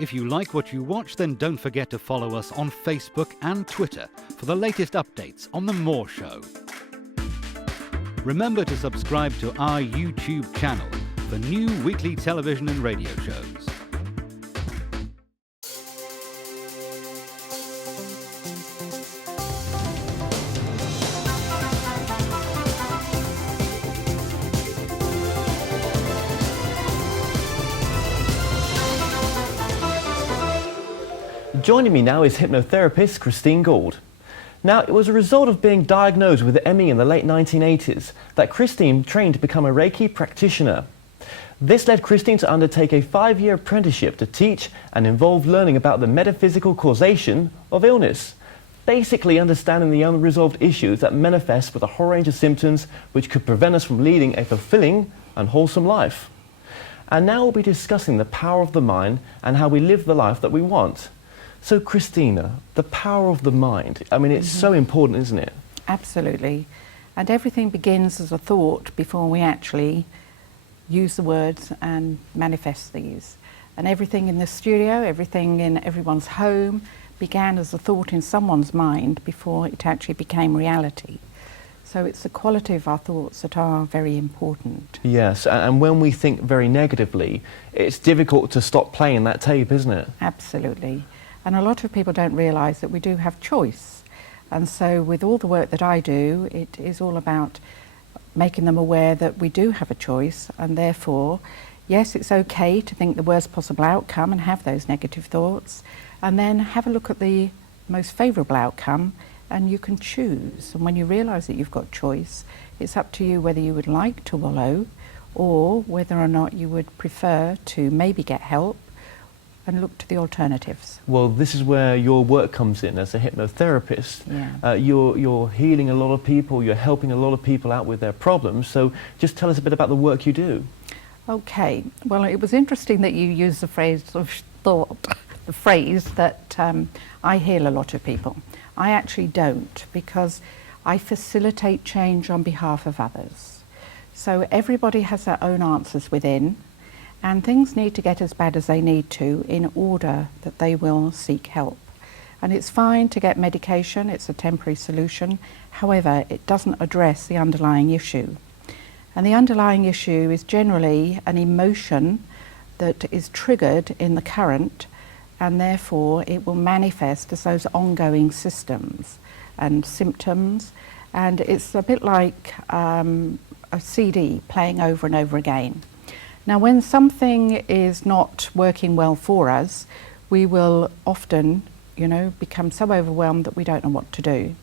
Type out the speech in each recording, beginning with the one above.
If you like what you watch, then don't forget to follow us on Facebook and Twitter for the latest updates on The More Show. Remember to subscribe to our YouTube channel for new weekly television and radio shows. Joining me now is hypnotherapist Christine Gould. Now, it was a result of being diagnosed with ME in the late 1980s that Christine trained to become a Reiki practitioner. This led Christine to undertake a 5-year apprenticeship to teach and involved learning about the metaphysical causation of illness, basically understanding the unresolved issues that manifest with a whole range of symptoms which could prevent us from leading a fulfilling and wholesome life. And now we'll be discussing the power of the mind and how we live the life that we want. So, Christina, the power of the mind, I mean, it's so important, isn't it? Absolutely. And everything begins as a thought before we actually use the words and manifest these. And everything in the studio, everything in everyone's home began as a thought in someone's mind before it actually became reality. So it's the quality of our thoughts that are very important. Yes, and when we think very negatively, it's difficult to stop playing that tape, isn't it? Absolutely. And a lot of people don't realise that we do have choice. And so with all the work that I do, it is all about making them aware that we do have a choice, and therefore, yes, it's okay to think the worst possible outcome and have those negative thoughts, and then have a look at the most favourable outcome, and you can choose. And when you realise that you've got choice, it's up to you whether you would like to wallow or whether or not you would prefer to maybe get help and look to the alternatives. Well, this is where your work comes in as a hypnotherapist. Yeah. You're healing a lot of people, you're helping a lot of people out with their problems, so just tell us a bit about the work you do. Okay, well, it was interesting that you used the phrase of thought, the phrase that I heal a lot of people. I actually don't, because I facilitate change on behalf of others. So everybody has their own answers within, and things need to get as bad as they need to in order that they will seek help. And it's fine to get medication, it's a temporary solution. However, it doesn't address the underlying issue. And the underlying issue is generally an emotion that is triggered in the current, and therefore it will manifest as those ongoing systems and symptoms. And it's a bit like a CD playing over and over again. Now, when something is not working well for us, we will often, become so overwhelmed that we don't know what to do.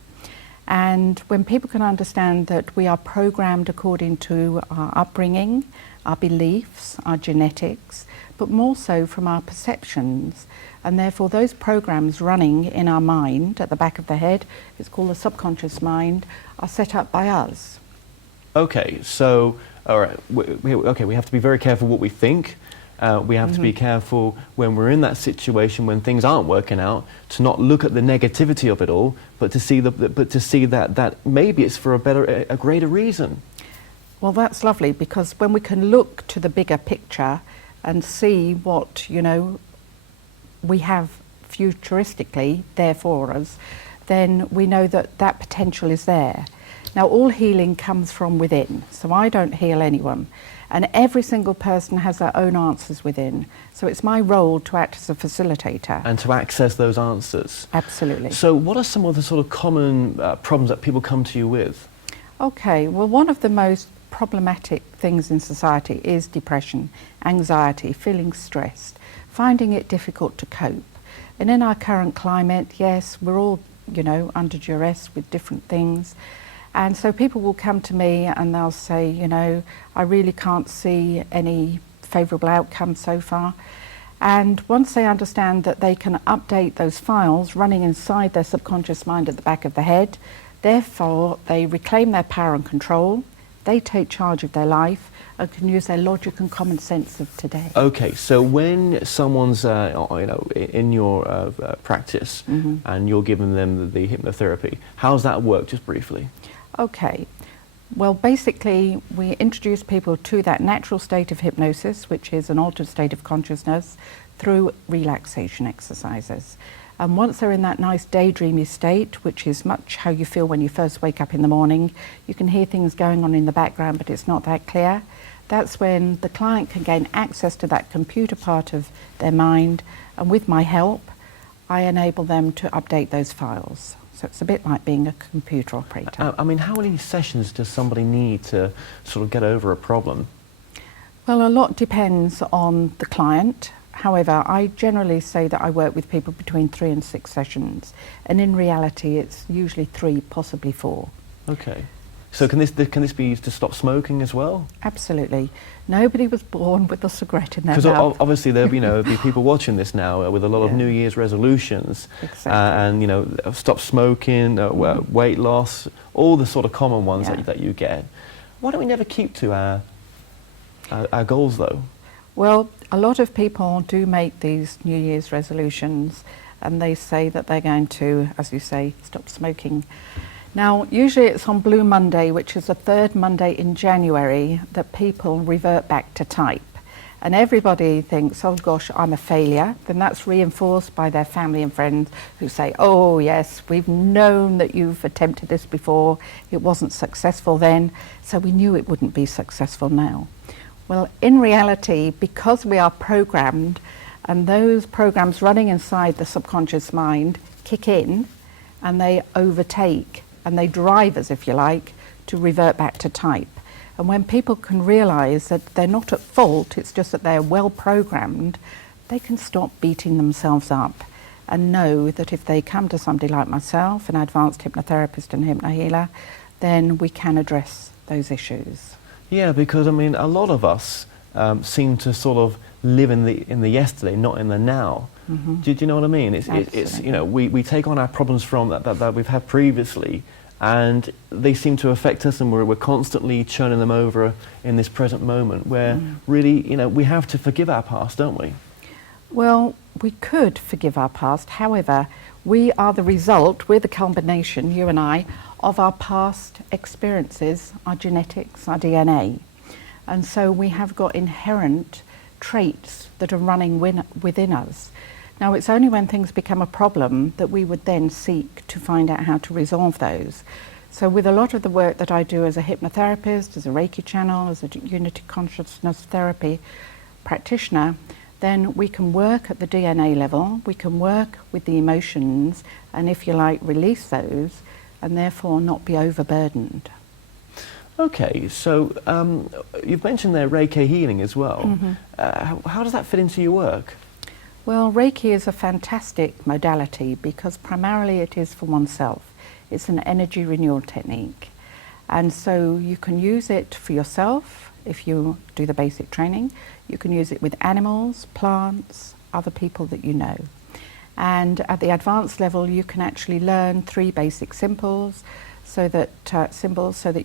And when people can understand that we are programmed according to our upbringing, our beliefs, our genetics, but more so from our perceptions, and therefore those programs running in our mind at the back of the head, it's called the subconscious mind, are set up by us. Okay, so, all right, we have to be very careful what we think. We have to be careful when we're in that situation when things aren't working out, to not look at the negativity of it all, but to see that maybe it's for a greater reason. Well, that's lovely, because when we can look to the bigger picture and see what we have futuristically there for us, then we know that that potential is there. Now, all healing comes from within, so I don't heal anyone. And every single person has their own answers within. So it's my role to act as a facilitator. And to access those answers. Absolutely. So what are some of the sort of common problems that people come to you with? Okay, well, one of the most problematic things in society is depression, anxiety, feeling stressed, finding it difficult to cope. And in our current climate, yes, we're all, under duress with different things. And so people will come to me and they'll say, I really can't see any favourable outcome so far. And once they understand that they can update those files running inside their subconscious mind at the back of the head, therefore they reclaim their power and control, they take charge of their life and can use their logic and common sense of today. Okay, so when someone's in your practice and you're giving them the hypnotherapy, how's that work, just briefly? Okay, Well, basically, we introduce people to that natural state of hypnosis, which is an altered state of consciousness, through relaxation exercises. And once they're in that nice daydreamy state, which is much how you feel when you first wake up in the morning, you can hear things going on in the background, but it's not that clear. That's when the client can gain access to that computer part of their mind, and with my help, I enable them to update those files. So it's a bit like being a computer operator. I mean, how many sessions does somebody need to sort of get over a problem? Well, a lot depends on the client. However, I generally say that I work with people between 3 and 6 sessions, and in reality it's usually 3, possibly 4. Okay. So can this be used to stop smoking as well? Absolutely. Nobody was born with a cigarette in their mouth. Because obviously there'll be people watching this now with a lot of Yeah. New Year's resolutions, Exactly. and stop smoking, weight loss, all the sort of common ones Yeah. that you get. Why don't we never keep to our goals though? Well, a lot of people do make these New Year's resolutions, and they say that they're going to, as you say, stop smoking. Now, usually it's on Blue Monday, which is the 3rd Monday in January, that people revert back to type. And everybody thinks, oh gosh, I'm a failure. Then that's reinforced by their family and friends who say, oh yes, we've known that you've attempted this before. It wasn't successful then, so we knew it wouldn't be successful now. Well, in reality, because we are programmed, and those programs running inside the subconscious mind kick in, and they overtake, and they drive us, if you like, to revert back to type. And when people can realise that they're not at fault, it's just that they're well programmed, they can stop beating themselves up and know that if they come to somebody like myself, an advanced hypnotherapist and HypnoHealer, then we can address those issues. Yeah, because I mean, a lot of us seem to sort of live in the yesterday, not in the now. Mm-hmm. Do you know what I mean? It's we take on our problems from that we've had previously, and they seem to affect us, and we're constantly churning them over in this present moment, where really, we have to forgive our past, don't we? Well, we could forgive our past. However, we are the result, we're the combination, you and I, of our past experiences, our genetics, our DNA. And so we have got inherent traits that are running within us. Now, it's only when things become a problem that we would then seek to find out how to resolve those. So with a lot of the work that I do as a hypnotherapist, as a Reiki channel, as a unity consciousness therapy practitioner, then we can work at the DNA level, we can work with the emotions, and if you like, release those, and therefore not be overburdened. Okay, so you've mentioned there Reiki healing as well. Mm-hmm. How does that fit into your work? Well, Reiki is a fantastic modality because primarily it is for oneself. It's an energy renewal technique. And so you can use it for yourself if you do the basic training. You can use it with animals, plants, other people that you know. And at the advanced level, you can actually learn 3 basic symbols so that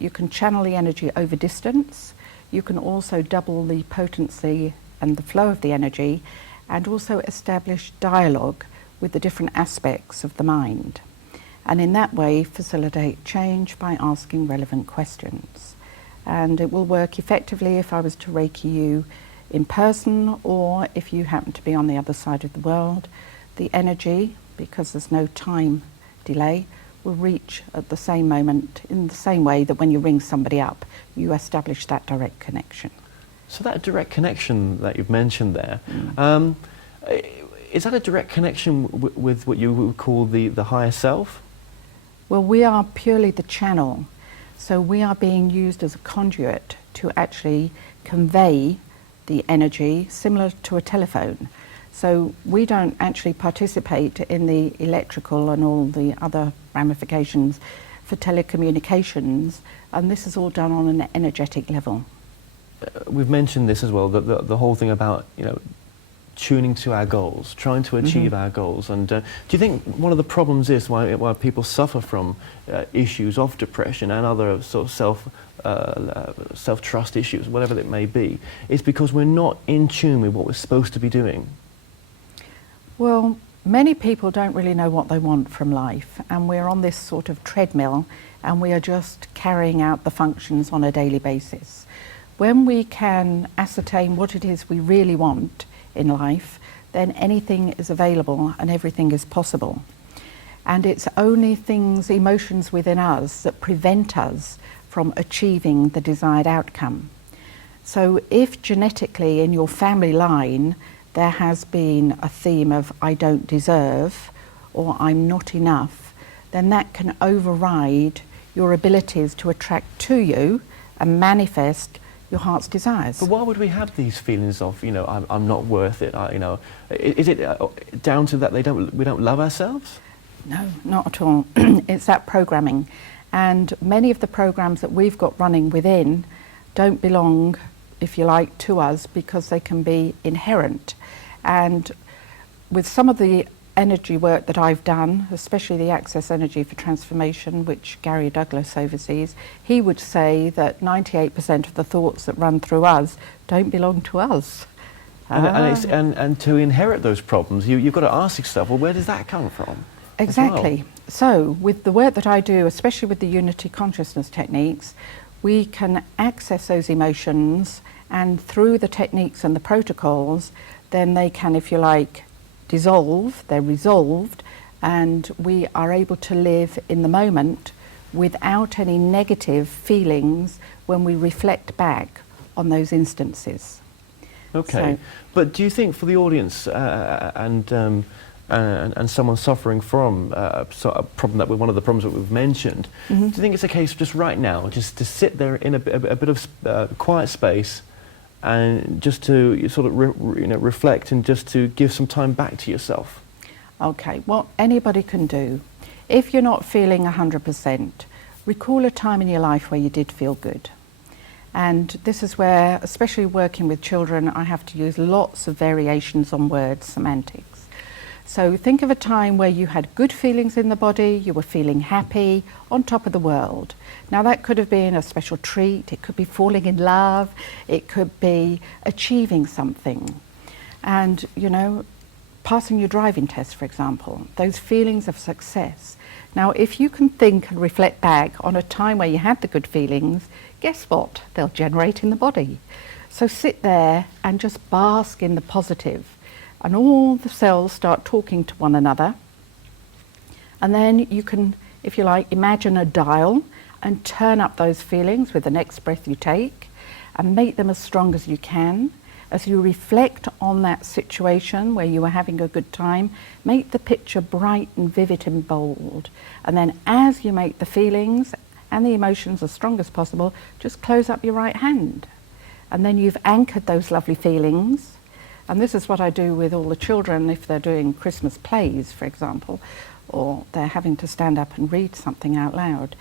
you can channel the energy over distance. You can also double the potency and the flow of the energy, and also establish dialogue with the different aspects of the mind. And in that way, facilitate change by asking relevant questions. And it will work effectively if I was to Reiki you in person, or if you happen to be on the other side of the world. The energy, because there's no time delay, will reach at the same moment in the same way that when you ring somebody up, you establish that direct connection. So that direct connection that you've mentioned there, is that a direct connection with what you would call the higher self? Well, we are purely the channel, so we are being used as a conduit to actually convey the energy, similar to a telephone. So we don't actually participate in the electrical and all the other ramifications for telecommunications, and this is all done on an energetic level. We've mentioned this as well, the whole thing about tuning to our goals, trying to achieve our goals. And do you think one of the problems is why people suffer from issues of depression and other sort of self-trust issues, whatever it may be, is because we're not in tune with what we're supposed to be doing? Well, many people don't really know what they want from life, and we're on this sort of treadmill and we are just carrying out the functions on a daily basis. When we can ascertain what it is we really want in life, then anything is available and everything is possible. And it's only things, emotions within us, that prevent us from achieving the desired outcome. So if genetically in your family line there has been a theme of I don't deserve or I'm not enough, then that can override your abilities to attract to you and manifest your heart's desires. But why would we have these feelings of, I'm not worth it? Is it down to that we don't love ourselves? No, not at all. It's that programming. And many of the programs that we've got running within don't belong, if you like, to us because they can be inherent. And with some of the energy work that I've done, especially the Access Energy for Transformation, which Gary Douglas oversees, he would say that 98% of the thoughts that run through us don't belong to us. And to inherit those problems, you've got to ask yourself, well, where does that come from? Exactly. So with the work that I do, especially with the Unity Consciousness techniques, we can access those emotions, and through the techniques and the protocols, then they can, if you like, dissolve, they're resolved, and we are able to live in the moment without any negative feelings when we reflect back on those instances. Okay, So, but do you think for the audience and someone suffering from a problem one of the problems that we've mentioned, do you think it's a case of just right now, just to sit there in a bit of quiet space and just to sort of reflect and just to give some time back to yourself? Okay, what anybody can do, if you're not feeling 100%, recall a time in your life where you did feel good. And this is where, especially working with children, I have to use lots of variations on words, semantics. So think of a time where you had good feelings in the body, you were feeling happy, on top of the world. Now that could have been a special treat, it could be falling in love, it could be achieving something. And, passing your driving test, for example, those feelings of success. Now if you can think and reflect back on a time where you had the good feelings, guess what? They'll generate in the body. So sit there and just bask in the positive. And all the cells start talking to one another. And then you can, if you like, imagine a dial and turn up those feelings with the next breath you take and make them as strong as you can. As you reflect on that situation where you were having a good time, make the picture bright and vivid and bold. And then as you make the feelings and the emotions as strong as possible, just close up your right hand. And then you've anchored those lovely feelings. And this is what I do with all the children if they're doing Christmas plays, for example, or they're having to stand up and read something out loud.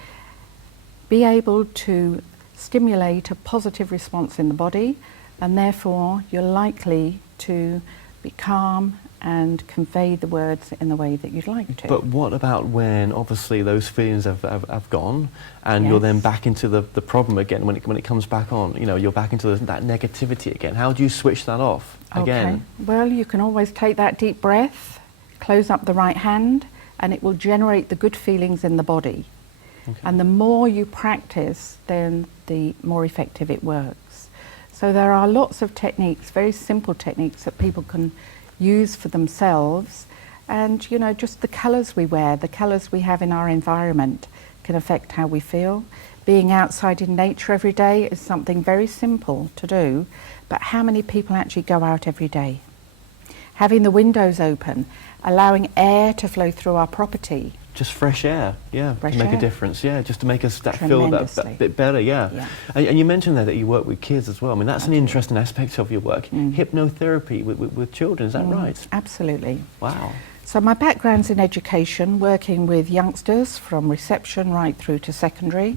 Be able to stimulate a positive response in the body, and therefore you're likely to be calm and convey the words in the way that you'd like to. But what about when obviously those feelings have gone and Yes. you're then back into the problem again when it comes back on, you're back into that negativity again. How do you switch that off again? Okay. Well, you can always take that deep breath, close up the right hand, and it will generate the good feelings in the body. Okay. And the more you practice, then the more effective it works. So there are lots of techniques, very simple techniques that people can use for themselves. And, just the colours we wear, the colours we have in our environment can affect how we feel. Being outside in nature every day is something very simple to do, but how many people actually go out every day? Having the windows open, allowing air to flow through our property. Just fresh air, yeah, Fresh to make air. a difference, yeah, just to make us feel that bit better, yeah. Yeah. And you mentioned there that you work with kids as well. I mean, that's an interesting aspect of your work. Hypnotherapy with children, is that right? Absolutely. Wow. So my background's in education, working with youngsters from reception right through to secondary.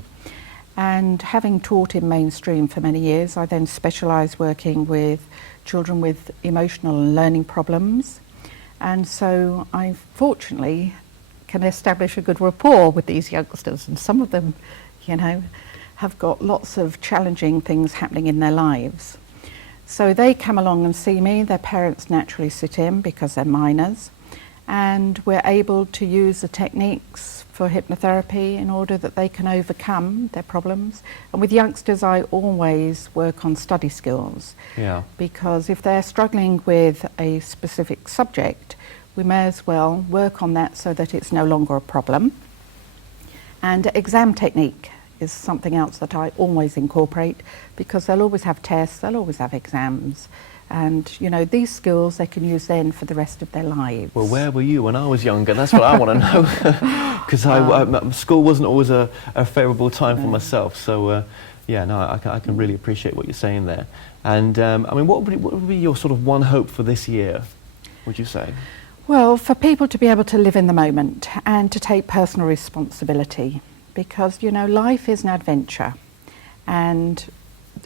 And having taught in mainstream for many years, I then specialised working with children with emotional and learning problems. And so I fortunately can establish a good rapport with these youngsters, and some of them, have got lots of challenging things happening in their lives. So they come along and see me, their parents naturally sit in because they're minors, and we're able to use the techniques for hypnotherapy in order that they can overcome their problems. And with youngsters, I always work on study skills, because if they're struggling with a specific subject, we may as well work on that so that it's no longer a problem. And exam technique is something else that I always incorporate, because they'll always have tests, they'll always have exams, and you know, these skills they can use then for the rest of their lives. Well, where were you when I was younger? That's what I want to know, because school wasn't always a favourable time for myself. So yeah, no, I can really appreciate what you're saying there. And I mean, what would be your sort of one hope for this year, would you say? Well, for people to be able to live in the moment and to take personal responsibility, because you know, life is an adventure and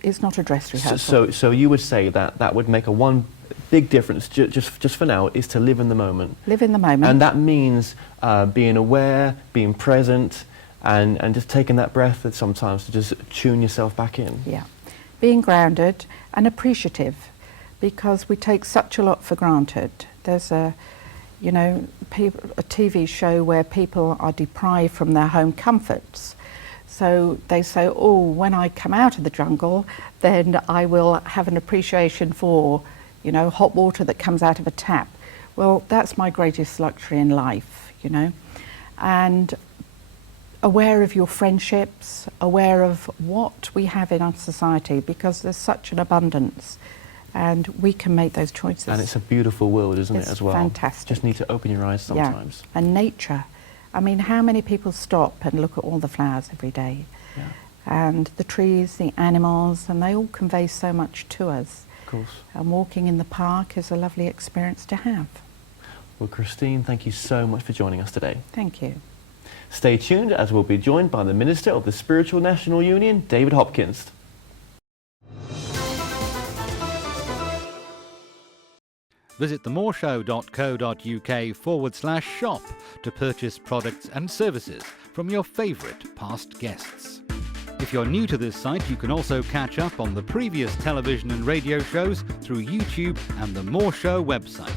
it's not a dress rehearsal. So you would say that that would make one big difference, just for now, is to live in the moment. Live in the moment. And that means being aware, being present, and just taking that breath that sometimes to just tune yourself back in. Yeah, being grounded and appreciative, because we take such a lot for granted. There's a TV show where people are deprived from their home comforts. So they say, oh, when I come out of the jungle, then I will have an appreciation for, you know, hot water that comes out of a tap. Well, that's my greatest luxury in life, you know. And aware of your friendships, aware of what we have in our society, because there's such an abundance. And we can make those choices. And it's a beautiful world, isn't it, as well? Fantastic. Just need to open your eyes sometimes. Yeah. And nature. I mean, how many people stop and look at all the flowers every day? Yeah. And the trees, the animals, and they all convey so much to us. Of course. And walking in the park is a lovely experience to have. Well, Christine, thank you so much for joining us today. Thank you. Stay tuned, as we'll be joined by the Minister of the Spiritual National Union, David Hopkins. Visit themoreshow.co.uk/shop to purchase products and services from your favourite past guests. If you're new to this site, you can also catch up on the previous television and radio shows through YouTube and the More Show website.